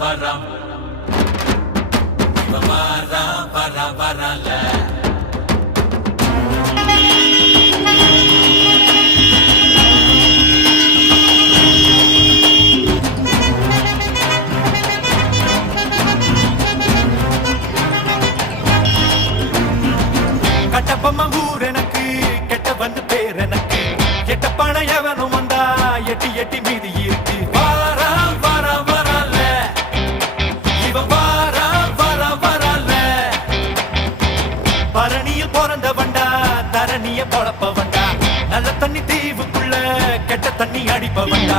வரம் இவ வாரா வர வரல கட்டப்பம்மா ஊர் எனக்கு கெட்ட வந்து பேர் எனக்கு கெட்ட பணம் எவனும் வந்தா எட்டி எட்டி மீதி இருக்கு வாரா வர வரல இவ வாரா வர வரல பரணியில் பிறந்த வண்டா தரணிய பொழப்ப வண்டா நல்ல தண்ணி தீவுக்குள்ள கெட்ட தண்ணி அடிப்ப வண்டா